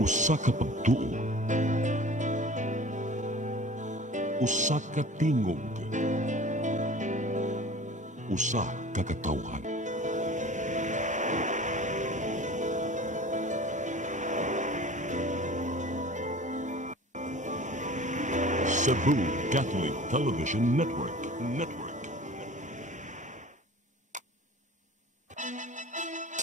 Usa ka pagtuo, usa ka tingog, usa ka katawhan. Cebu Catholic Television Network.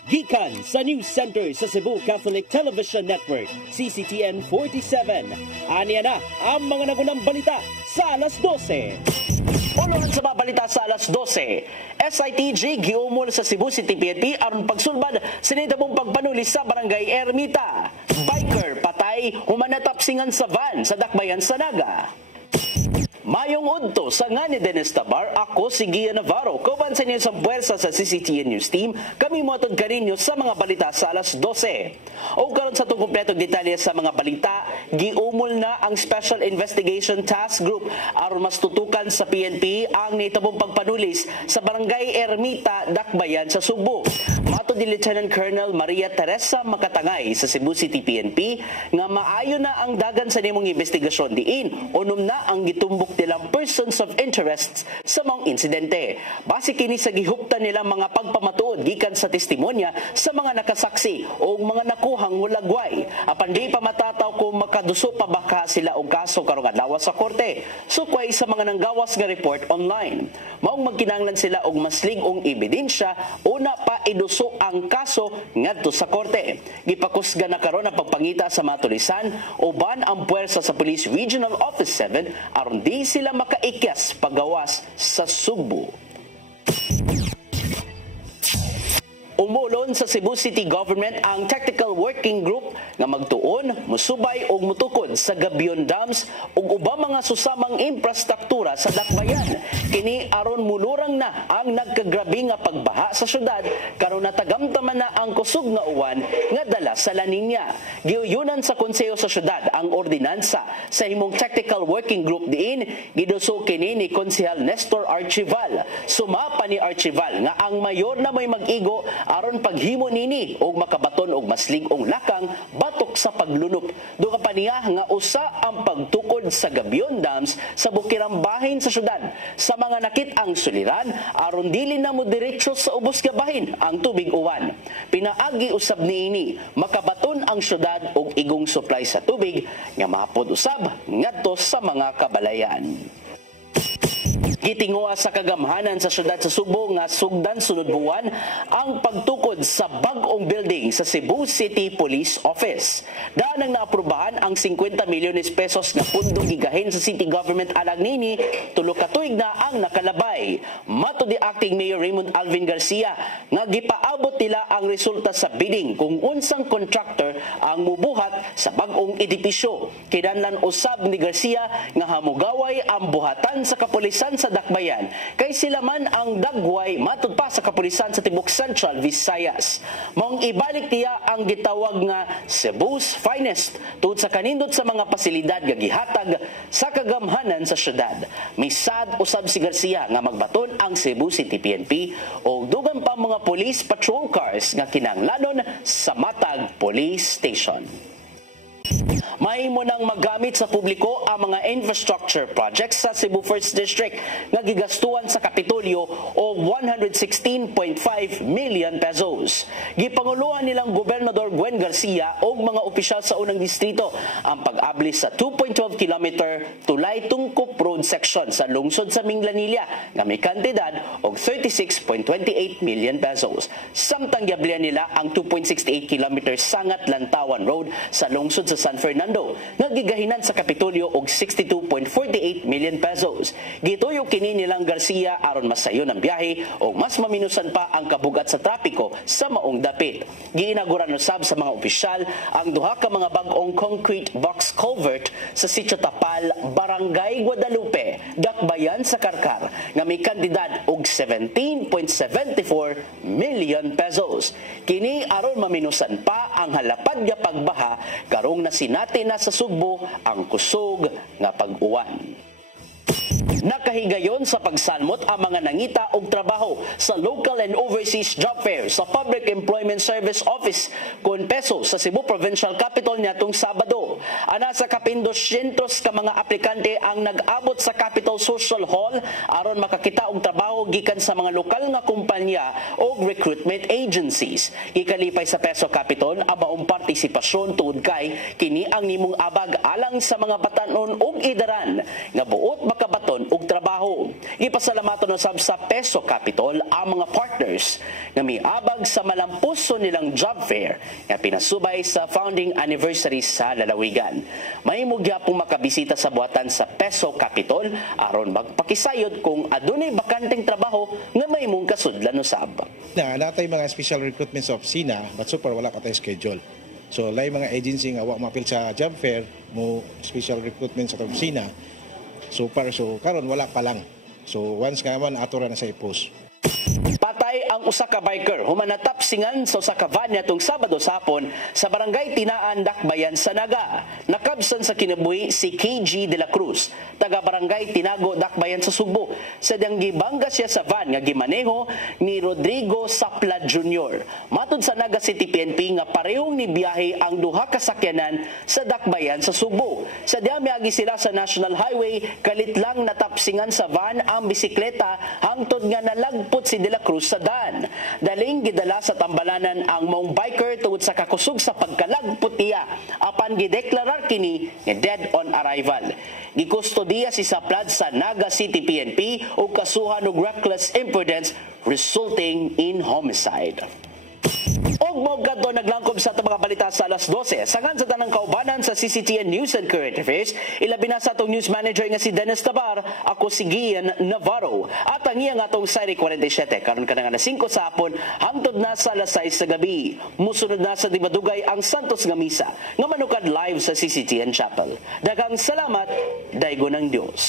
Gikan sa News Center sa Cebu Catholic Television Network, CCTN 47. Aniya na ang mga nagunang balita sa alas 12. Ulohan sa babalita sa alas 12. SITG giumol sa Cebu City PNP aron pagsulbad sa nitabong pagpanuli sa Barangay Ermita. Biker patay humanatapsingan sa van sa Dakbayan sa Naga. Mayong udto sa nga ni Dennis Tabar, ako si Gia Navarro. Kauban sa inyo sa puwersa sa CCTN News Team, kami motod kaninyo sa mga balita sa alas 12. O karon sa itong kompletong detalye sa mga balita, giumol na ang Special Investigation Task Group aron mas tutukan sa PNP ang nitabong pagpanulis sa Barangay Ermita, Dakbayan sa Subo. Matod ni Lieutenant Colonel Maria Teresa Makatangay sa Cebu City PNP nga maayo na ang dagan sa nimong investigasyon diin unom na ang gitumbok nilang persons of interest sa mga insidente. Base kini sa gihuptan nilang mga pagpamatuod gikan sa testimonya sa mga nakasaksi o mga nakuhang hulagway. Apan di pa matataw kung makaduso pa baka sila og kaso karong adlaw sa korte. Sukway sa mga nanggawas nga report online. Maong magkinahanglan sila og maslig-ong ebidensya una pa iduso ang kaso ngadto sa korte. Gipakusga na karon ang pagpangita sa matulisan uban ang puwersa sa Police Regional Office 7 aron di sila makaikyas pagawas sa Subo. Umulon sa Cebu City Government ang Technical Working Group nga magtuon, musubay o mutukod sa Gabion Dams ug ubang mga susamang infrastruktura sa Dakbayan. Kini aron mulurang na ang nagkagrabe nga pagbaha sa syudad karon natagamtaman na ang kusog nga uwan nga dala sa La Nina. Giuyunan sa konseho sa syudad ang ordinansa sa himong Technical Working Group diin giduso kini ni Konsehal Nestor Archival. Sumapa ni Archival nga ang mayor na may mag-igo aron paghimo nini og makabaton og maslig-ong lakang batok sa paglunop. Duha pa niya nga usa ang pagtukod sa Gabion Dams sa bukirang bahin sa syudad sa mga nakit-ang suliran aron dili na mo diretso sa ubos nga bahin ang tubig uwan. Pinaagi usab niini makabaton ang syudad og igong supply sa tubig nga mahapod usab ngadto sa mga kabalayan. Gitinguha sa kagamhanan sa syudad sa Subo nga sugdan sunod buwan ang pagtukod sa bag-ong building sa Cebu City Police Office. Daan ang naaprubahan ang 50 milyones pesos na pundo gigahin sa city government alang nini, tulo ka tuig na ang nakalabay. Matod ni Acting Mayor Raymond Alvin Garcia nga gipaabot nila ang resulta sa bidding kung unsang contractor ang mubuhat sa bag-ong edipisyo. Kinahanglan usab ni Garcia nga hamugaway ang buhatan sa kapulisan sa Dakbayan kay sila man ang dagway matud pa sa kapulisan sa Tibok Central Visayas. Maong ibalik niya ang gitawag nga Cebu's Finest tungod sa kanindot sa mga pasilidad nga gihatag sa kagamhanan sa syudad. Misad usab si Garcia nga magbaton ang Cebu City PNP o dugang pa mga police patrol cars nga kinahanglanon sa matag police station. Mahimo nang magamit sa publiko ang mga infrastructure projects sa Cebu 1st District nga gigastuan sa Kapitolyo o 116.5 million pesos. Gipanguluan nilang Gobernador Gwen Garcia o mga opisyal sa unang distrito ang pag-abli sa 2.12 kilometer Tulay Tungkop Road section sa lungsod sa Minglanilla nga may kantidad og 36.28 million pesos. Samtang giablihan nila ang 2.68 kilometer Sangat Lantawan Road sa lungsod sa San Fernando nga gigahinan sa Kapitolyo og 62.48 million pesos. Gituyo kini nilang Garcia aron masayon ang biyahe o mas maminusan pa ang kabugat sa trapiko sa maong dapit. Giinaguran usab sa mga opisyal ang duha ka mga bag-ong concrete box culvert sa Sitio Tapal, Barangay Guadalupe, Dakbayan sa Karkar nga may kantidad og 17.74 million pesos. Kini aron maminusan pa ang halapad nga pagbaha karong nasinati na sa Subo ang kusog nga pag-uwan. Nakahigayon sa pagsalmot ang mga nangita og trabaho sa local and overseas job fair sa Public Employment Service Office kun peso sa Cebu Provincial Capital niadtong Sabado. Ana sa kapin 200 ka mga aplikante ang nag-abot sa Capital Social Hall aron makakita og trabaho gikan sa mga lokal nga kumpanya o recruitment agencies. Ikalipay sa Peso Capital ang maong partisipasyon tuod kay kini ang nimong abag alang sa mga batanon ug idaran nga buot makabaton og trabaho. Gipasalamaton usab sa Peso Capital ang mga partners nga miabag sa malampuson nilang job fair nga pinasubay sa founding anniversary sa lalawigan. Mahimo gyapong makabisita sa buhatan sa Peso Capital aron magpakisayod kung adunay bakanteng trabaho nga mahimong kasudlan usab. Natay mga special recruitment sa opisina, but super wala ka tayo schedule. So, lay mga agency nga wa mapil sa job fair, mo special recruitment sa opisina. So karon wala pa lang. So, once nga man, atura na sa i-post. Patay ang usa ka biker human natapsingan sa usa ka van niadtong Sabado sapon sa barangay Tinaan, Dakbayan sa Naga. Nakabsan sa kinabuhi si KG de la Cruz, taga barangay Tinago, Dakbayan sa Subo. Sadyang gibangga siya sa van nga gimaneho ni Rodrigo Sapla Jr. Matud sa Naga City PNP nga parehong ni biyahe ang duha ka sakyanan sa Dakbayan sa Subo. Sadyang miagi sila sa National Highway, kalit lang natapsingan sa van ang bisikleta hangtod nga nalagpot si de la Cruz sa daan. Daling gidala sa tambalanan ang maong biker tungod sa kakusog sa pagkalagpot niya apan gideklarar kini nga dead on arrival. Gikustodiya si Saplad sa Naga City PNP o kasuhan og reckless imprudence resulting in homicide. Og mo gadto naglangkob sa mga balita sa alas 12. Sangan sa tanang kaubanan sa CCTN News and Current Affairs, ilabi na sa atong news manager nga si Dennis Tabar, ako si Gian Navarro. At ang iyang atong Sari 47, karon ka na nga 5 sa hapon, hangtod na sa alas 6 sa gabi. Musunod na sa Dimadugay ang Santos nga Misa, nga manukad live sa CCTN Chapel. Daghang salamat, daygo ng Diyos.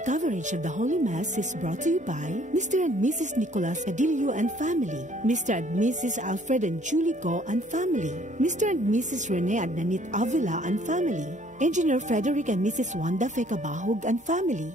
live coverage of the Holy Mass is brought to you by Mr. and Mrs. Nicolas Cadillo and family, Mr. and Mrs. Alfred and Julie Go and family, Mr. and Mrs. Rene and Nanit Avila and family, Engineer Frederick and Mrs. Wanda Fekabahog and family.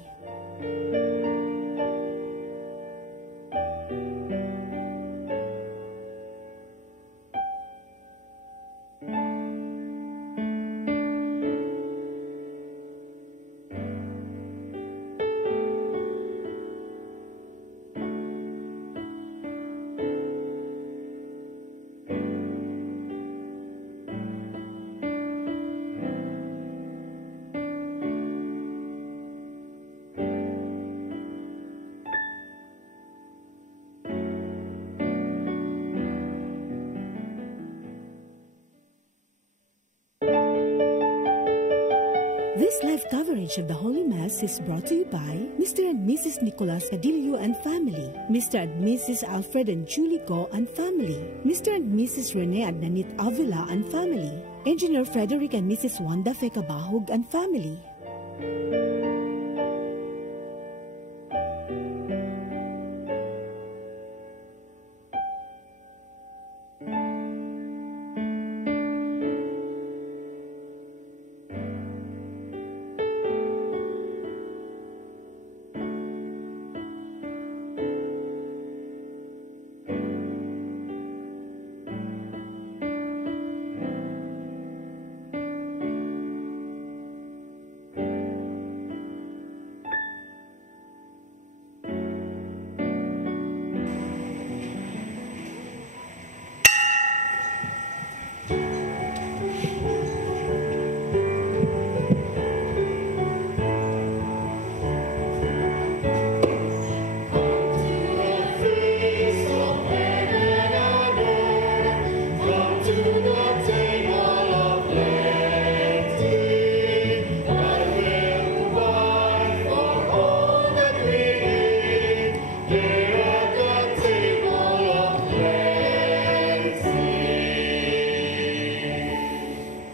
This live coverage of the Holy Mass is brought to you by Mr. and Mrs. Nicolas Cadillo and family, Mr. and Mrs. Alfred and Julie Go and family, Mr. and Mrs. Rene and Nanit Avila and family, Engineer Frederick and Mrs. Wanda Fekabahog and family.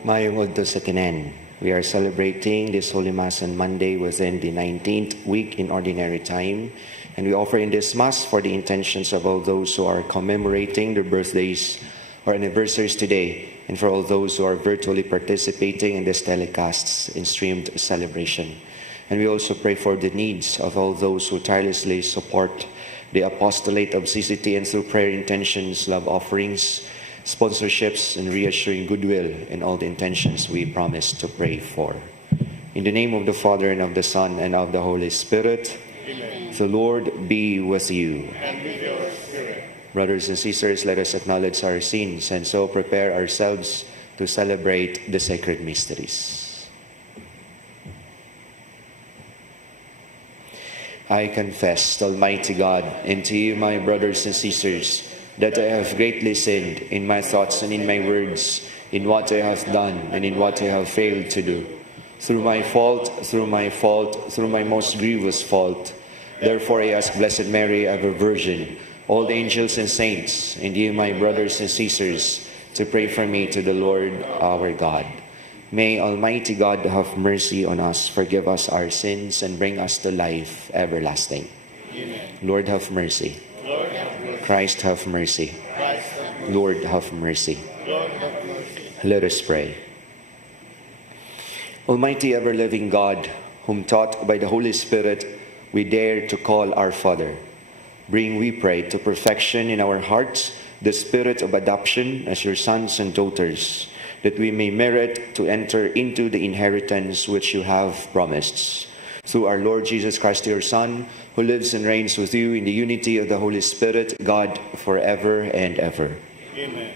Mayong Udto sa Tinen. We are celebrating this Holy Mass on Monday within the 19th week in Ordinary Time, and we offer in this Mass for the intentions of all those who are commemorating their birthdays or anniversaries today, and for all those who are virtually participating in this telecast's in streamed celebration. And we also pray for the needs of all those who tirelessly support the apostolate of CCT and through prayer intentions, love offerings, sponsorships, and reassuring goodwill in all the intentions we promise to pray for. In the name of the Father, and of the Son, and of the Holy Spirit, Amen. The Lord be with you. And with your spirit. Brothers and sisters, let us acknowledge our sins and so prepare ourselves to celebrate the sacred mysteries. I confess to Almighty God and to you, my brothers and sisters, that I have greatly sinned in my thoughts and in my words, in what I have done and in what I have failed to do. Through my fault, through my most grievous fault. Therefore I ask Blessed Mary, ever Virgin, all the angels and saints, and you, my brothers and sisters, to pray for me to the Lord our God. May Almighty God have mercy on us, forgive us our sins, and bring us to life everlasting. Amen. Lord, have mercy. Lord, have mercy. Christ, have mercy. Christ, have mercy. Lord, have mercy. Lord, have mercy. Let us pray. Almighty ever-living God, whom taught by the Holy Spirit we dare to call our Father, bring, we pray, to perfection in our hearts the spirit of adoption as your sons and daughters, that we may merit to enter into the inheritance which you have promised. Through our Lord Jesus Christ, your Son, who lives and reigns with you in the unity of the Holy Spirit, God, forever and ever. Amen.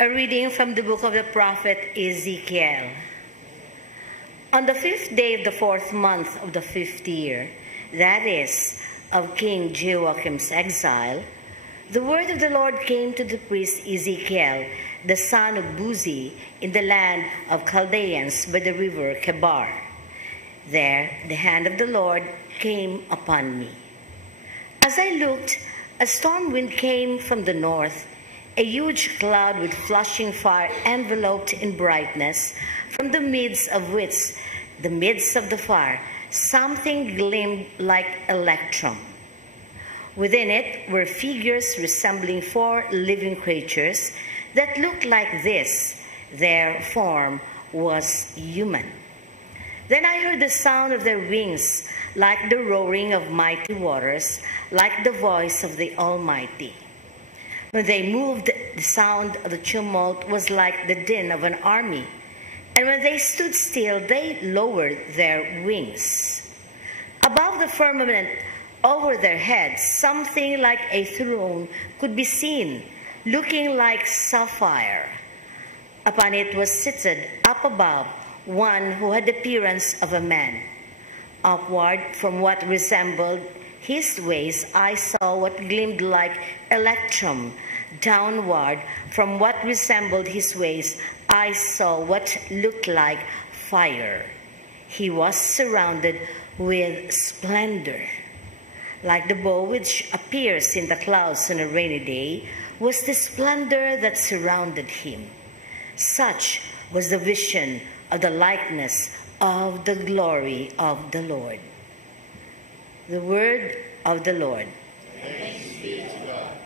A reading from the book of the prophet Ezekiel. On the 5th day of the 4th month of the 5th year, that is, of King Joachim's exile, the word of the Lord came to the priest Ezekiel, the son of Buzi, in the land of Chaldeans by the river Kebar. There the hand of the Lord came upon me. As I looked, a storm wind came from the north, a huge cloud with flashing fire enveloped in brightness, from the midst of which, the midst of the fire, something gleamed like electrum. Within it were figures resembling 4 living creatures that looked like this. Their form was human. Then I heard the sound of their wings, like the roaring of mighty waters, like the voice of the Almighty. When they moved, the sound of the tumult was like the din of an army. And when they stood still, they lowered their wings. Above the firmament, over their heads, something like a throne could be seen, looking like sapphire. Upon it was seated, up above, one who had the appearance of a man. Upward from what resembled his waist, I saw what gleamed like electrum. Downward from what resembled his waist, I saw what looked like fire. He was surrounded with splendor. Like the bow which appears in the clouds on a rainy day, was the splendor that surrounded him. Such was the vision of the likeness of the glory of the Lord. The word of the Lord. Thanks be to God.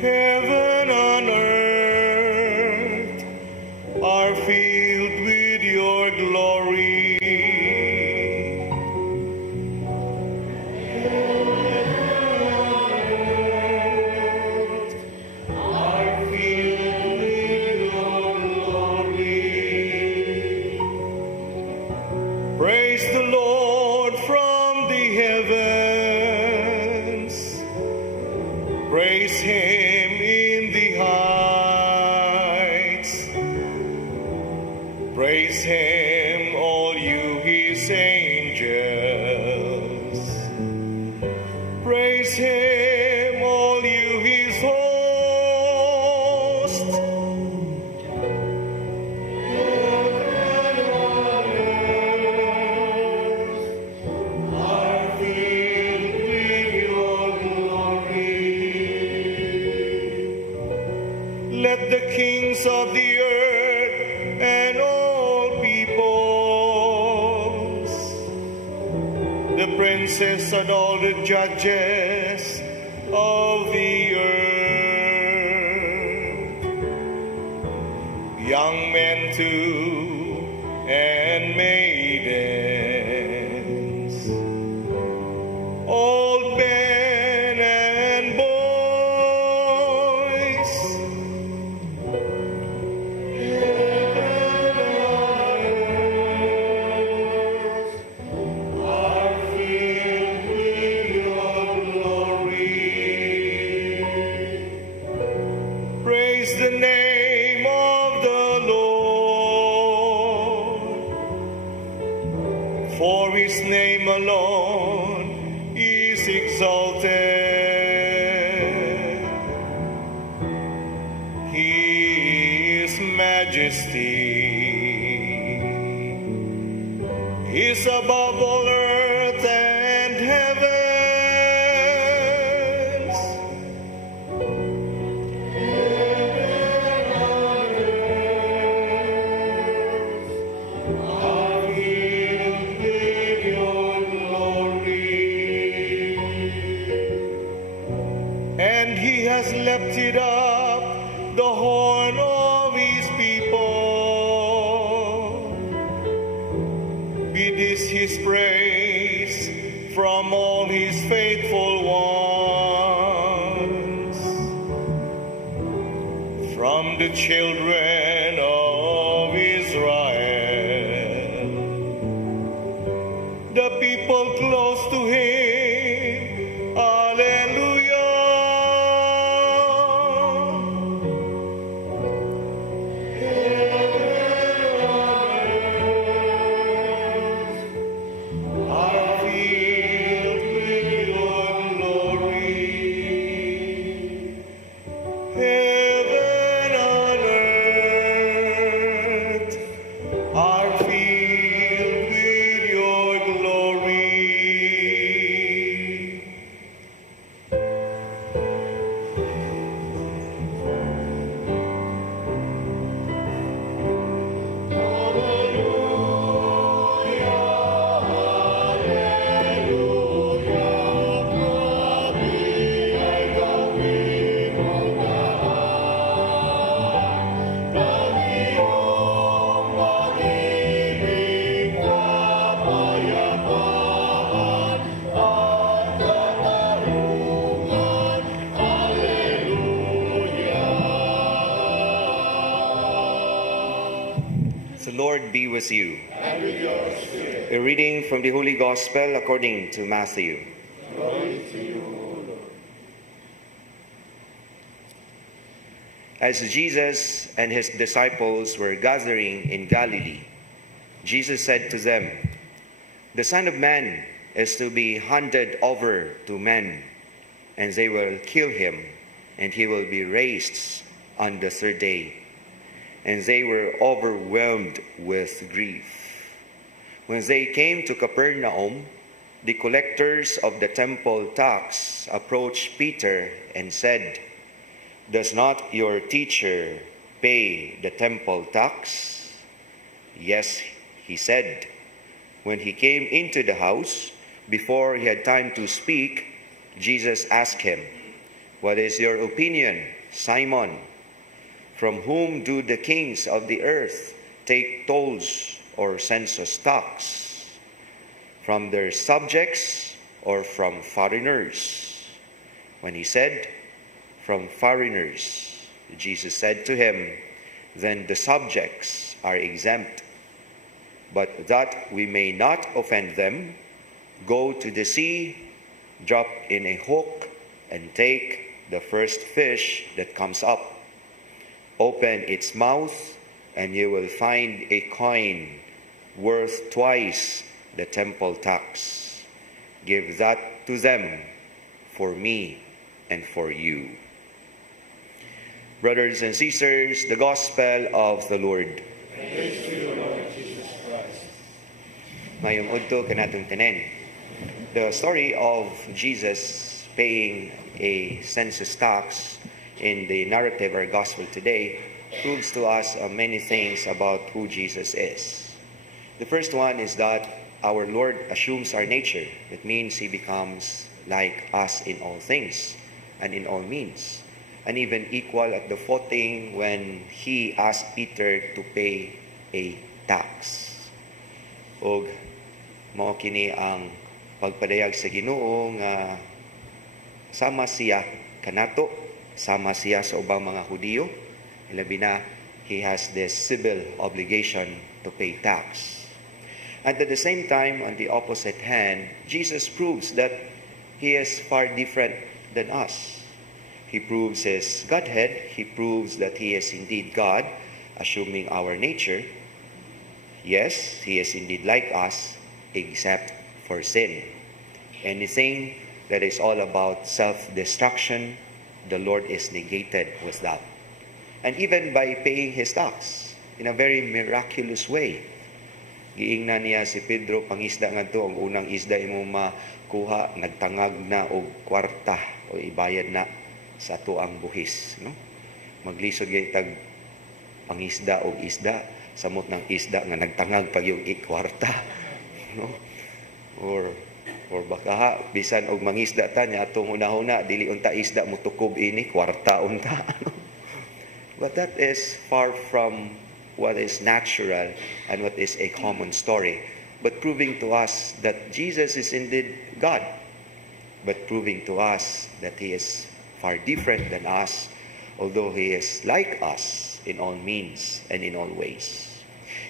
Heaven and earth are filled with your glory. Are filled with your glory. Praise the Lord from the heavens. Praise Him in the heights. Praise Him, all you His angels. Praise Him, all you His hosts. Heaven and earth are filled with your glory. Let the kings of the earth and all peoples, the princes and all the judges of the earth, young men too and maidens, old men and boys, heaven and earth are filled with your glory. Praise the name of the Lord, for His name alone is exalted. His majesty is above all earth and heavens. Heaven and earth are filled with your glory. And He has lifted up the horn of His people. Be this His praise from all His faithful ones, from the children of Israel, the people close to Him. The Lord be with you. And with your spirit. A reading from the Holy Gospel according to Matthew. Glory to you, O Lord. As Jesus and his disciples were gathering in Galilee, Jesus said to them, "The Son of Man is to be handed over to men, and they will kill him, and he will be raised on the third day." And they were overwhelmed with grief. When they came to Capernaum, the collectors of the temple tax approached Peter and said, "Does not your teacher pay the temple tax?" "Yes," he said. When he came into the house, before he had time to speak, Jesus asked him, "What is your opinion, Simon? From whom do the kings of the earth take tolls or census tax? From their subjects or from foreigners?" When he said, "From foreigners," Jesus said to him, "Then the subjects are exempt. But that we may not offend them, go to the sea, drop in a hook, and take the first fish that comes up. Open its mouth, and you will find a coin worth twice the temple tax. Give that to them for me and for you." Brothers and sisters, the Gospel of the Lord. Praise to you, Lord Jesus Christ. Mayong udto kanatong tanan. The story of Jesus paying a census tax in the narrative or gospel today proves to us many things about who Jesus is. The first one is that our Lord assumes our nature. It means he becomes like us in all things and in all means, and even equal at the footing when he asked Peter to pay a tax. Og mao kini ang pagpadayag sa Ginoo nga sama siya kanato, sama siya sa ubang mga Hudiyo. Labi na, he has this civil obligation to pay tax. And at the same time, on the opposite hand, Jesus proves that he is far different than us. He proves his Godhead. He proves that he is indeed God, assuming our nature. Yes, he is indeed like us, except for sin. Anything that is all about self-destruction, the Lord is negated with that. And even by paying his tax in a very miraculous way. Giingnan niya si Pedro, pangisda nga to, ang unang isda imo makuha, nagtangag na og kwarta o ibayad na sa tuang buhis. No? Maglisod gay tag pangisda og isda, samot ng isda nga nagtangag pag yung ikwarta. No? Or baka bisan og mangisda ta niya atong una-una dili unta isda mo tukob ini kwarta unta. But that is far from what is natural and what is a common story, but proving to us that Jesus is indeed God, but proving to us that he is far different than us, although he is like us in all means and in all ways.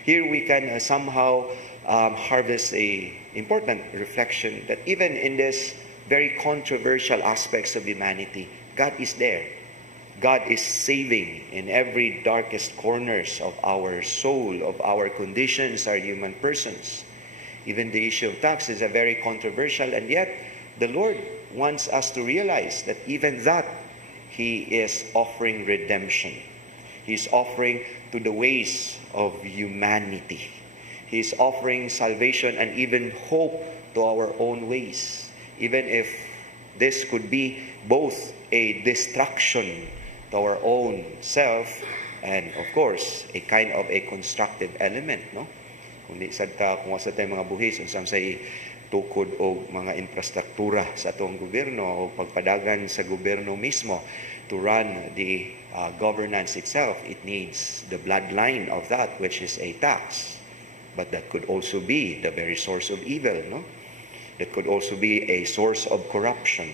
Here we can somehow harvest a important reflection that even in this very controversial aspects of humanity, God is there. God is saving in every darkest corners of our soul, of our conditions, our human persons. Even the issue of tax is a very controversial, and yet the Lord wants us to realize that even that, he is offering redemption. He's offering to the ways of humanity. He's offering salvation and even hope to our own ways, even if this could be both a destruction to our own self and, of course, a kind of a constructive element. No? Kung di sad ta, kung wasa tayo mga buhis, unsam sa tukod o mga infrastruktura sa atong gobyerno o pagpadagan sa gobyerno mismo to run the governance itself, it needs the bloodline of that, which is a tax. But that could also be the very source of evil, no? That could also be a source of corruption.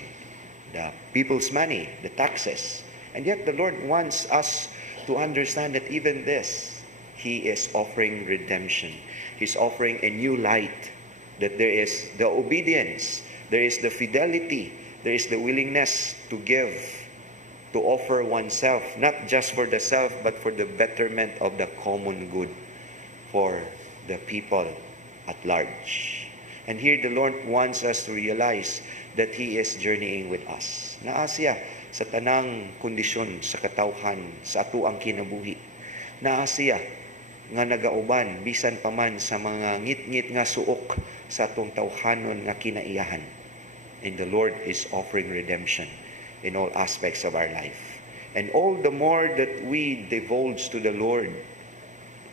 The people's money, the taxes. And yet the Lord wants us to understand that even this, He is offering redemption. He's offering a new light, that there is the obedience, there is the fidelity, there is the willingness to give, to offer oneself, not just for the self, but for the betterment of the common good, for the people at large. And here the Lord wants us to realize that He is journeying with us. Naa siya sa tanang kondisyon, sa katawhan, sa ato ang kinabuhi. Naa siya nga nagauban, bisan pa man sa mga ngit-ngit nga suok sa atong tawhanon nga kinaiyahan. And the Lord is offering redemption in all aspects of our life. And all the more that we divulge to the Lord,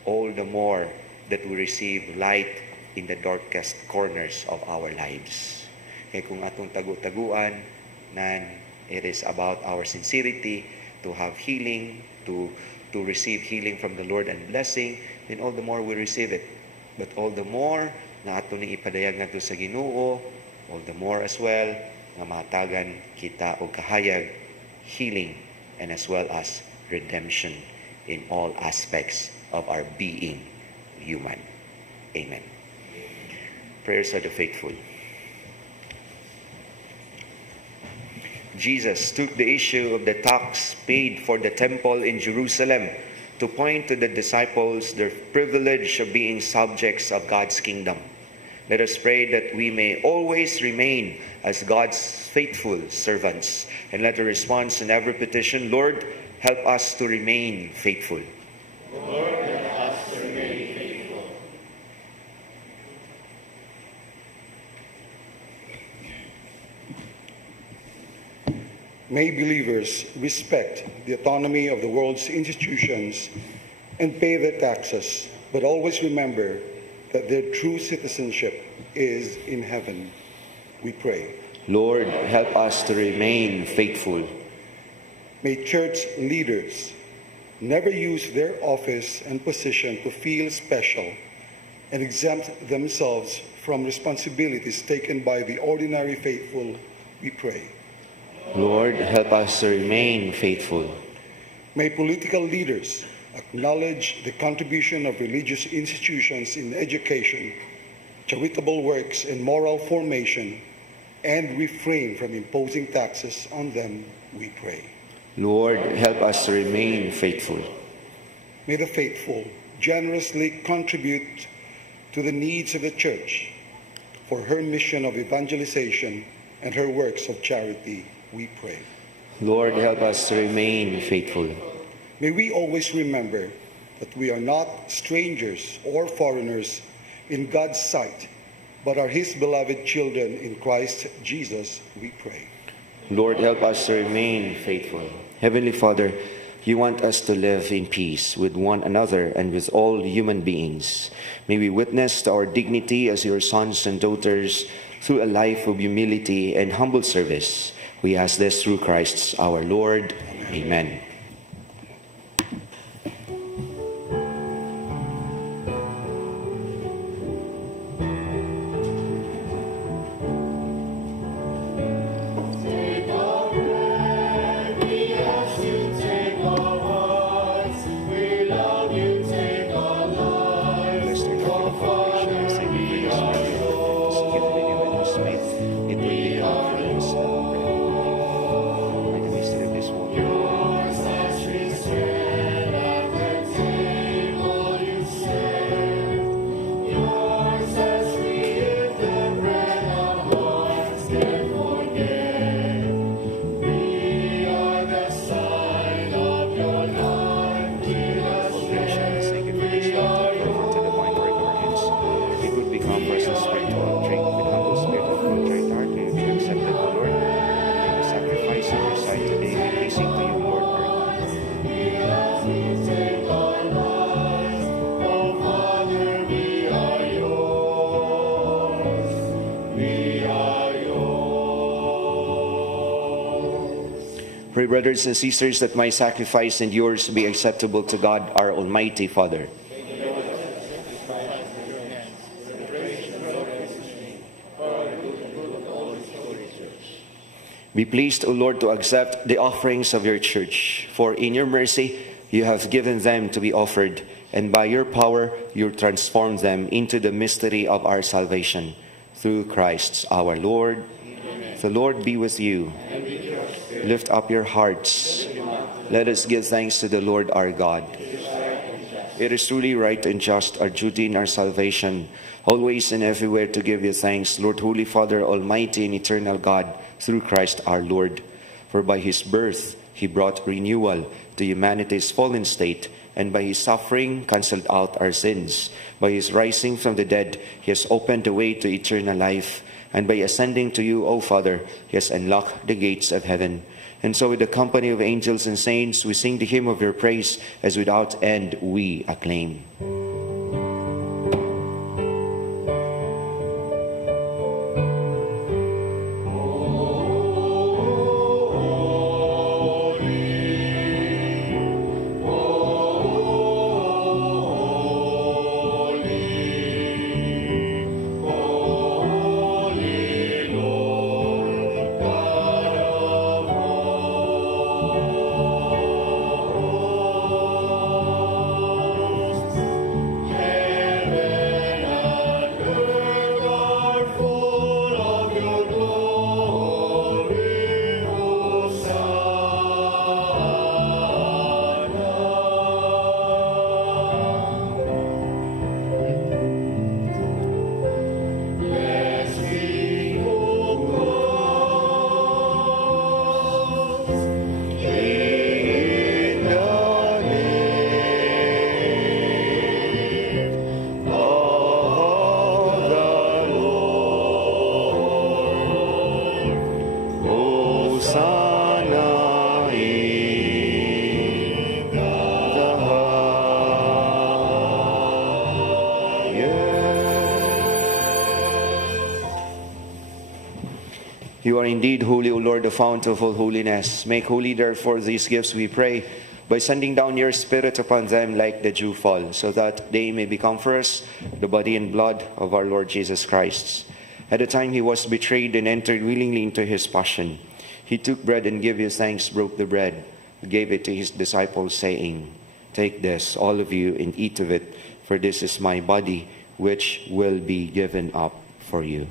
all the more that we receive light in the darkest corners of our lives. Kaya kung atong tagu-taguan, it is about our sincerity to have healing, to receive healing from the Lord and blessing, then all the more we receive it. But all the more na ato ni ipadayag nato sa Ginoo, all the more as well nga matagan kita og kahayag, healing, and as well as redemption in all aspects of our being human. Amen. Prayers of the faithful. Jesus took the issue of the tax paid for the temple in Jerusalem to point to the disciples their privilege of being subjects of God's kingdom. Let us pray that we may always remain as God's faithful servants. And let the response in every petition, Lord, help us to remain faithful. Lord, help us to remain faithful. May believers respect the autonomy of the world's institutions and pay their taxes, but always remember that their true citizenship is in heaven. We pray. Lord, help us to remain faithful. May church leaders never use their office and position to feel special and exempt themselves from responsibilities taken by the ordinary faithful. We pray. Lord, help us to remain faithful. May political leaders acknowledge the contribution of religious institutions in education, charitable works, and moral formation, and refrain from imposing taxes on them, we pray. Lord, help us to remain faithful. May the faithful generously contribute to the needs of the Church for her mission of evangelization and her works of charity, we pray. Lord, help us to remain faithful. May we always remember that we are not strangers or foreigners in God's sight, but are His beloved children in Christ Jesus, we pray. Lord, help us to remain faithful. Heavenly Father, You want us to live in peace with one another and with all human beings. May we witness to our dignity as Your sons and daughters through a life of humility and humble service. We ask this through Christ our Lord. Amen. Pray, brothers and sisters, that my sacrifice and yours be acceptable to God, our Almighty Father. Be pleased, O Lord, to accept the offerings of your church, for in your mercy you have given them to be offered and by your power you transform them into the mystery of our salvation. Through Christ our Lord. Amen. The Lord be with you. And with yours. Lift up your hearts. Let us give thanks to the Lord our God. It is truly right and just, our duty and our salvation, always and everywhere to give you thanks, Lord, Holy Father, Almighty and eternal God, through Christ our Lord. For by his birth he brought renewal to humanity's fallen state, and by his suffering cancelled out our sins. By his rising from the dead, he has opened the way to eternal life. And by ascending to you, O Father, he has unlocked the gates of heaven. And so with the company of angels and saints, we sing the hymn of your praise, as without end we acclaim. You are indeed holy, O Lord, the fount of all holiness. Make holy, therefore, these gifts, we pray, by sending down your Spirit upon them like the dewfall, so that they may become for us the body and blood of our Lord Jesus Christ. At the time he was betrayed and entered willingly into his passion, he took bread and gave you thanks, broke the bread, gave it to his disciples, saying, "Take this, all of you, and eat of it, for this is my body, which will be given up for you."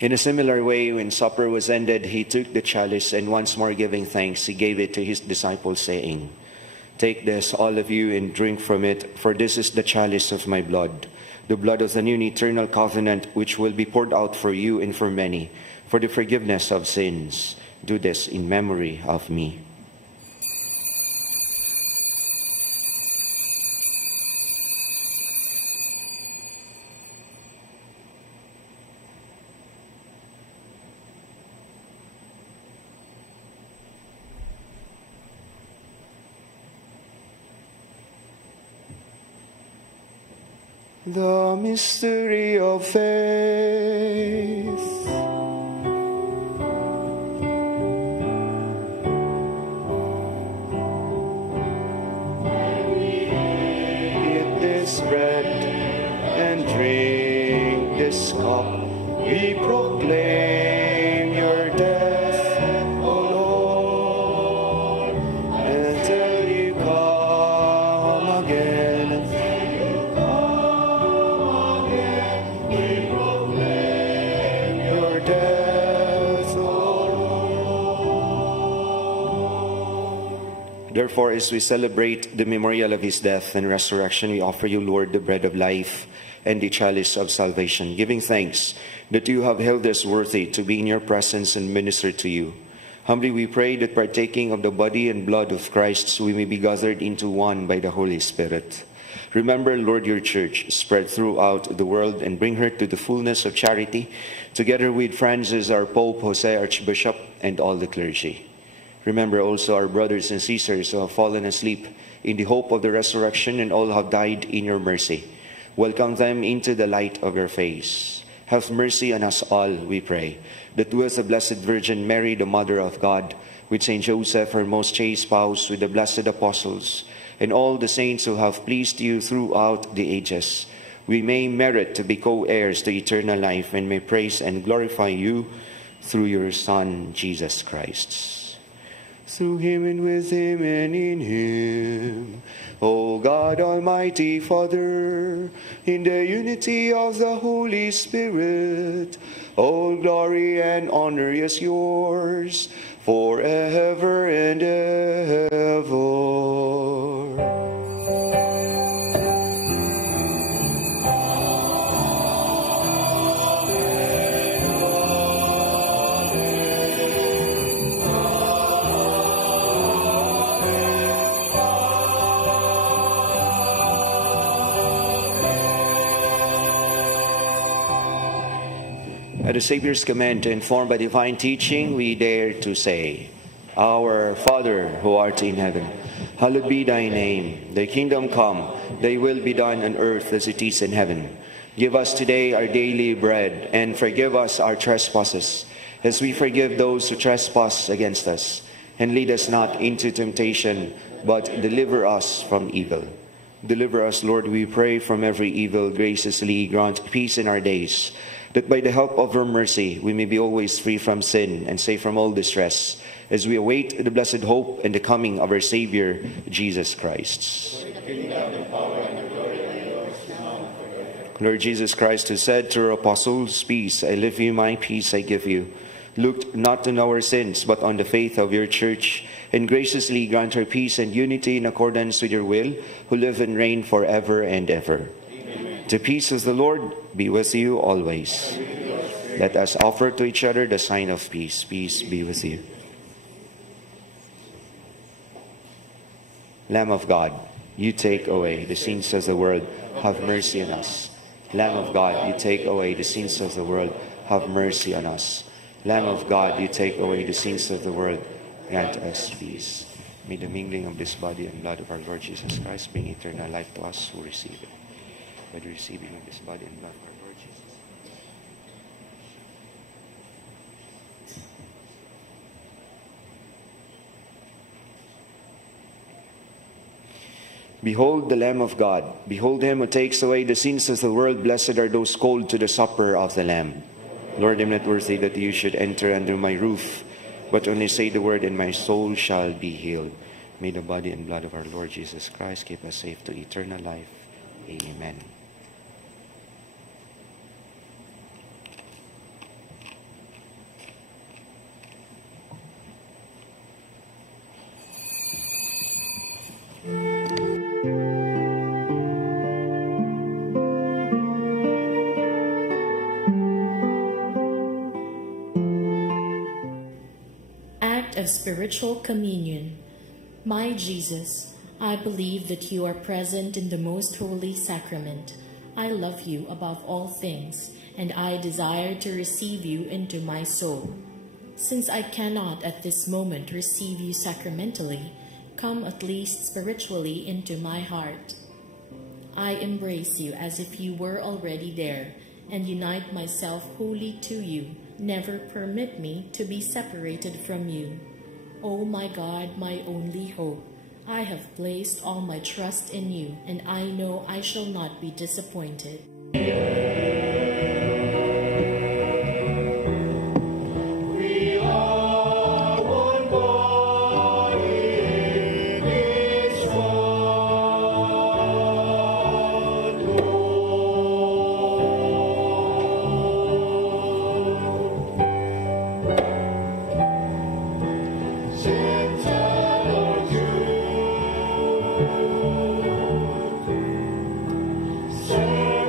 In a similar way, when supper was ended, he took the chalice, and once more giving thanks, he gave it to his disciples, saying, "Take this, all of you, and drink from it, for this is the chalice of my blood, the blood of the new and eternal covenant, which will be poured out for you and for many, for the forgiveness of sins. Do this in memory of me." The mystery of faith. Eat this bread and drink this cup. We proclaim your death, O Lord, until you come again. Therefore, as we celebrate the memorial of his death and resurrection, we offer you, Lord, the bread of life and the chalice of salvation, giving thanks that you have held us worthy to be in your presence and minister to you. Humbly we pray that partaking of the body and blood of Christ, we may be gathered into one by the Holy Spirit. Remember, Lord, your church spread throughout the world, and bring her to the fullness of charity, together with Francis, our Pope, Jose, Archbishop, and all the clergy. Remember also our brothers and sisters who have fallen asleep in the hope of the resurrection, and all who have died in your mercy. Welcome them into the light of your face. Have mercy on us all, we pray, that with the Blessed Virgin Mary, the Mother of God, with Saint Joseph, her most chaste spouse, with the blessed apostles, and all the saints who have pleased you throughout the ages, we may merit to be co-heirs to eternal life and may praise and glorify you through your Son, Jesus Christ. Through him and with him and in him, O God, Almighty Father, in the unity of the Holy Spirit, all glory and honor is yours forever and ever. At the Savior's command, informed by divine teaching, we dare to say, Our Father, who art in heaven, hallowed be thy name. Thy kingdom come, thy will be done on earth as it is in heaven. Give us today our daily bread, and forgive us our trespasses, as we forgive those who trespass against us. And lead us not into temptation, but deliver us from evil. Deliver us, Lord, we pray, from every evil. Graciously grant peace in our days, that by the help of your mercy we may be always free from sin and safe from all distress, as we await the blessed hope and the coming of our Savior, Jesus Christ. Lord Jesus Christ, who said to your apostles, Peace I leave you, my peace I give you, look not on our sins, but on the faith of your church, and graciously grant her peace and unity in accordance with your will, who live and reign forever and ever. The peace of the Lord be with you always. Let us offer to each other the sign of peace. Peace be with you. Lamb of God, you take away the sins of the world. Have mercy on us. Lamb of God, you take away the sins of the world. Have mercy on us. Lamb of God, you take away the sins of the world. Grant us peace. May the mingling of this body and blood of our Lord Jesus Christ bring eternal life to us who receive it. By the receiving of this body and blood of our Lord Jesus. Behold the Lamb of God. Behold him who takes away the sins of the world. Blessed are those called to the supper of the Lamb. Lord, I am not worthy that you should enter under my roof, but only say the word and my soul shall be healed. May the body and blood of our Lord Jesus Christ keep us safe to eternal life. Amen. Of spiritual communion. My Jesus, I believe that you are present in the most holy sacrament. I love you above all things, and I desire to receive you into my soul. Since I cannot at this moment receive you sacramentally, come at least spiritually into my heart. I embrace you as if you were already there, and unite myself wholly to you. Never permit me to be separated from you. O my God, my only hope, I have placed all my trust in you, and I know I shall not be disappointed. Serve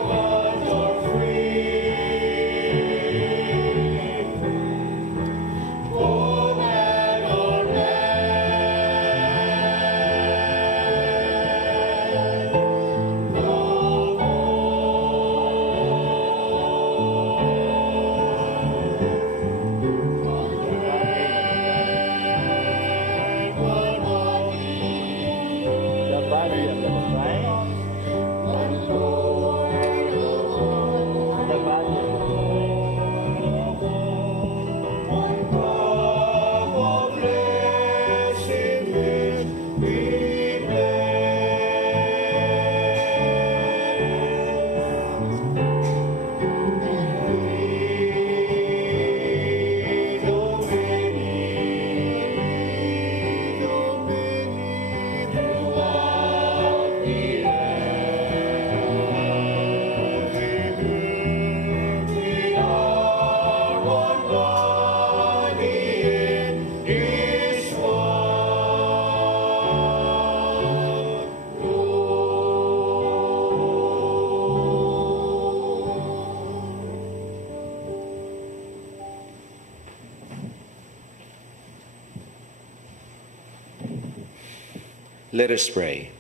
Let us pray.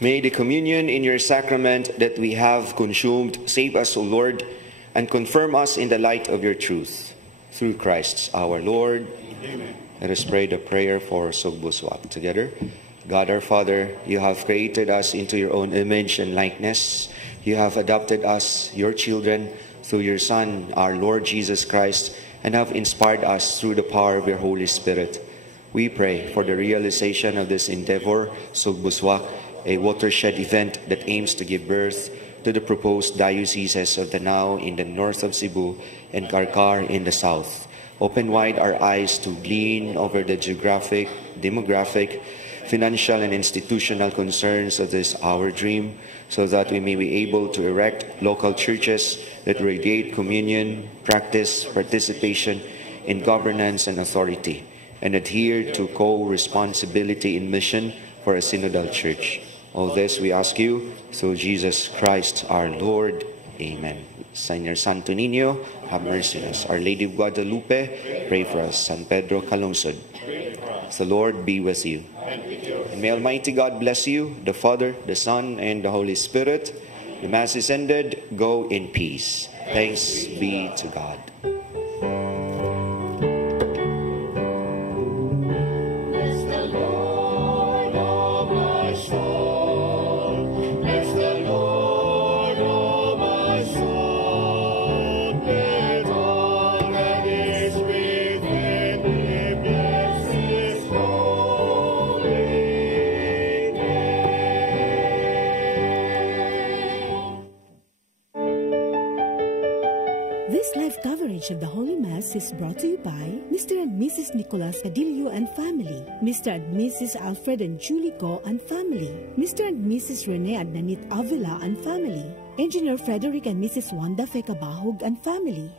May the communion in your sacrament that we have consumed save us, O Lord, and confirm us in the light of your truth. Through Christ our Lord. Amen. Let us pray the prayer for Sugbuswak together. God our Father, you have created us into your own image and likeness. You have adopted us, your children, through your Son, our Lord Jesus Christ, and have inspired us through the power of your Holy Spirit. We pray for the realization of this endeavor, Sugbuswak, a watershed event that aims to give birth to the proposed dioceses of Danao in the north of Cebu and Karkar in the south. Open wide our eyes to glean over the geographic, demographic, financial, and institutional concerns of this our dream, so that we may be able to erect local churches that radiate communion, practice, participation in governance and authority, and adhere to co-responsibility in mission for a synodal church. All this we ask you through Jesus Christ our Lord. Amen. Señor Santo Niño, have mercy on us. Our Lady of Guadalupe, pray for us. San Pedro Calungsod, the Lord be with you. And may Almighty God bless you, the Father, the Son, and the Holy Spirit. The Mass is ended. Go in peace. Thanks be to God. Of the Holy Mass is brought to you by Mr. and Mrs. Nicolas Cadillo and family, Mr. and Mrs. Alfred and Julie Go and family, Mr. and Mrs. Rene and Nanit Avila and family, Engineer Frederick and Mrs. Wanda Fekabahog and family.